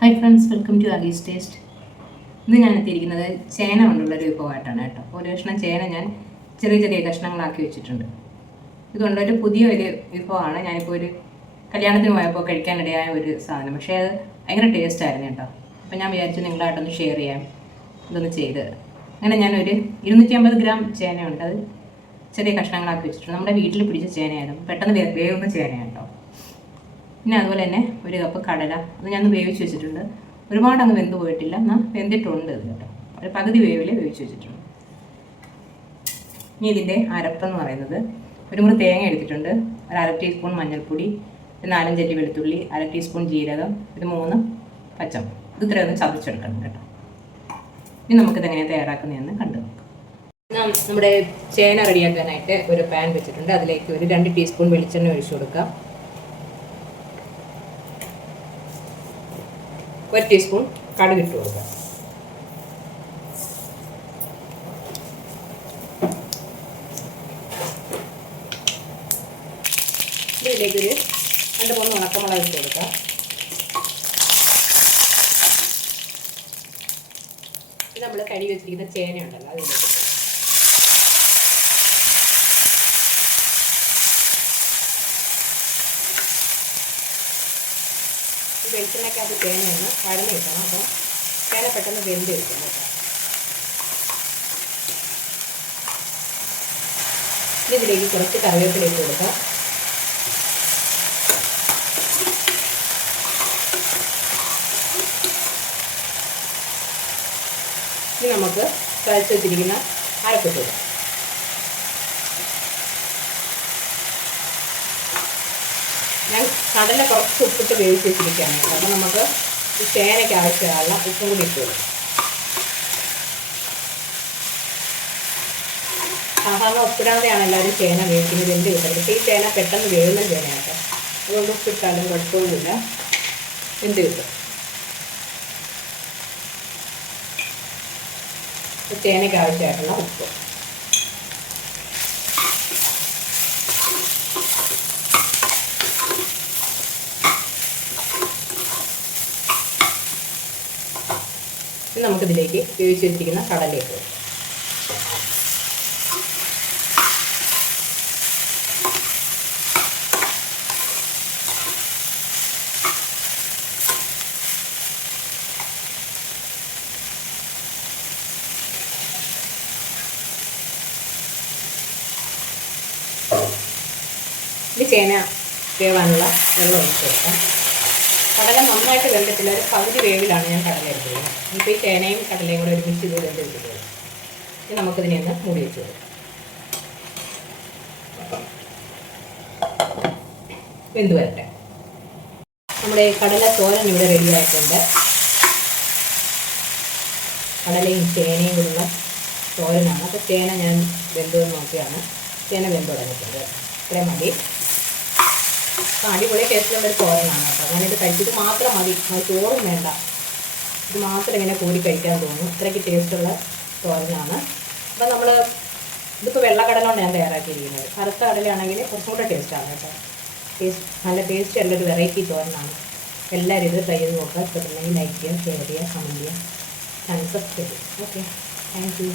Hi friends welcome to Ali's taste ഇന്ന് ഞാൻ എത്തിയിരിക്കുന്നത് ചേന കൊണ്ടുള്ളൊരു വിഭവമായിട്ടാണ് കേട്ടോ. ഒരു കഷ്ണം ചേന ഞാൻ ചെറിയ ചെറിയ കഷ്ണങ്ങളാക്കി വെച്ചിട്ടുണ്ട്. ഇതുകൊണ്ടൊരു പുതിയ ഒരു വിഭവമാണ്. ഞാനിപ്പോൾ ഒരു കല്യാണത്തിന് പോയപ്പോൾ കഴിക്കാനിടയായ ഒരു സാധനം. പക്ഷേ അത് ഭയങ്കര ടേസ്റ്റ് ആയിരുന്നു കേട്ടോ. അപ്പോൾ ഞാൻ വിചാരിച്ചു നിങ്ങളായിട്ടൊന്ന് ഷെയർ ചെയ്യാം. ഇതൊന്ന് ചെയ്ത്. അങ്ങനെ ഞാനൊരു ഇരുന്നൂറ്റി അമ്പത് ഗ്രാം ചേനയുണ്ട്. അത് ചെറിയ കഷ്ണങ്ങളാക്കി വെച്ചിട്ടുണ്ട്. നമ്മുടെ വീട്ടിൽ പിടിച്ച ചേനയായിരുന്നു. പെട്ടെന്ന് വേവുന്ന ചേനയാണ് കേട്ടോ. പിന്നെ അതുപോലെ തന്നെ ഒരു കപ്പ് കടല. അത് ഞാൻ വേവിച്ച് വെച്ചിട്ടുണ്ട്. ഒരുപാട് അങ്ങ് വെന്ത് പോയിട്ടില്ല. എന്നാൽ വെന്തിട്ടുണ്ട് കേട്ടോ. ഒരു പകുതി വേവിൽ വേവിച്ച് വെച്ചിട്ടുണ്ട്. ഇനി ഇതിന്റെ അരപ്പെന്ന് പറയുന്നത് ഒരു മുറി തേങ്ങ എടുത്തിട്ടുണ്ട്. ഒരു അര ടീസ്പൂൺ മഞ്ഞൾപ്പൊടി ഒരു നാലഞ്ചല്ലി വെളുത്തുള്ളി അര ടീസ്പൂൺ ജീരകം ഒരു മൂന്ന് പച്ചം ഇത് ഇത്രയൊന്ന് ചതച്ചെടുക്കണം കേട്ടോ. ഇനി നമുക്കിത് എങ്ങനെയാണ് തയ്യാറാക്കുന്നതെന്ന് കണ്ടു നോക്കാം. നമ്മുടെ ചേന റെഡിയാക്കാനായിട്ട് ഒരു പാൻ വെച്ചിട്ടുണ്ട്. അതിലേക്ക് ഒരു രണ്ട് ടീസ്പൂൺ വെളിച്ചെണ്ണ ഒഴിച്ചു കൊടുക്കാം. ഒരു ടീസ്പൂൺ കടുക് ഇട്ട് കൊടുക്കുക. ഇതിലേക്കൊരു രണ്ട് മൂന്ന് ഉണക്കമുളക് ഇട്ട് കൊടുക്കുക. നമ്മൾ കഴുകി വെച്ചിരിക്കുന്ന ചേനയുണ്ടല്ലോ അതിലേക്ക് ഇട്ട് കൊടുക്കുക. ഈ വെളിച്ചെണ്ണയ്ക്കകത്ത് തേങ്ങ ഒന്ന് കടന്നു കിട്ടണം അപ്പോൾ തേങ്ങ പെട്ടെന്ന് വെന്ത് കിട്ടും. കേട്ടോ ഇതിലേക്ക് കുറച്ച് കറിവേപ്പില ഇട്ട് കൊടുക്കാം. ഇനി നമുക്ക് കഴിച്ചു വെച്ചിരിക്കുന്ന അരപ്പിട്ട് കൊടുക്കാം. ഞാൻ കടല കുറച്ച് ഉപ്പിട്ട് വേവിച്ച് വെച്ചിരിക്കുകയാണ്. കാരണം നമുക്ക് ഈ ചേനയ്ക്ക് ആവശ്യമുള്ള ഉപ്പും കൂടി ഇട്ട് സാധാരണ ഉപ്പിടാതെയാണ് എല്ലാവരും ചേന വേവിക്കുന്നത്. എന്ത് കിട്ടുന്നത് പക്ഷേ ഈ ചേന പെട്ടെന്ന് വേവുന്ന ചേനയാണ് കേട്ടോ അതുകൊണ്ട് ഉപ്പിട്ടാലും കുഴപ്പമൊന്നുമില്ല. എന്ത് കിട്ടും? ചേനയ്ക്ക് ആവശ്യമായിട്ടുള്ള ഉപ്പ്. ഇനി നമുക്കിതിലേക്ക് വേവിച്ച് വെച്ചിരിക്കുന്ന കടലേക്ക് ചേന വേവാനുള്ള വെള്ളം ഒഴിച്ച് കൊടുക്കാം. കടല നന്നായിട്ട് വെന്തിട്ടില്ല. ഒരു പകുതി വേവിലാണ് ഞാൻ കടല എടുത്തത്. ഇപ്പോൾ ഈ ചേനയും കടലയും കൂടെ ഒരുമിച്ച് ഇത് കിട്ടുന്നത് ഇനി നമുക്കിതിനെ ഒന്ന് മൂടി വെച്ച് കൊടുക്കാം. വെന്ത് വരട്ടെ. നമ്മുടെ കടല തോരൻ ഇവിടെ റെഡി ആയിട്ടുണ്ട്. കടലയും ചേനയും കൂടെയുള്ള തോരനാണ്. അപ്പോൾ ചേന ഞാൻ വെന്ത് നോക്കിയാണ്. ചേന വെന്ത് തുടങ്ങിയിട്ടുണ്ട്. ഇത്രയും മതി. അടിപൊളി ടേസ്റ്റിലുള്ള ഒരു തോരനാണ് കേട്ടോ. ഞാനിത് കഴിച്ചിട്ട് മാത്രം മതി. അത് ചോറും വേണ്ട. ഇത് മാത്രം ഇങ്ങനെ കൂടി കഴിക്കാൻ തോന്നുന്നു. ഇത്രയ്ക്ക് ടേസ്റ്റുള്ള തോരനാണ് അപ്പോൾ നമ്മൾ ഇതിപ്പോൾ വെള്ളക്കടല കൊണ്ട് ഞാൻ തയ്യാറാക്കിയിരിക്കുന്നത്. കറുത്ത കടലയാണെങ്കിൽ കുറച്ചും കൂടെ ടേസ്റ്റാണ് കേട്ടോ. ടേസ്റ്റ് നല്ല ടേസ്റ്റ് ഉള്ളൊരു വെറൈറ്റി തോരനാണ് എല്ലാവരും ഇത് ട്രൈ ചെയ്ത് നോക്കുക. ഇഷ്ടപ്പെട്ടെങ്കിൽ ലൈക്ക് ചെയ്യുക ഷെയർ ചെയ്യുക കമന്റ് ചെയ്യുക. ചെയ്യുക ഓക്കെ താങ്ക് യു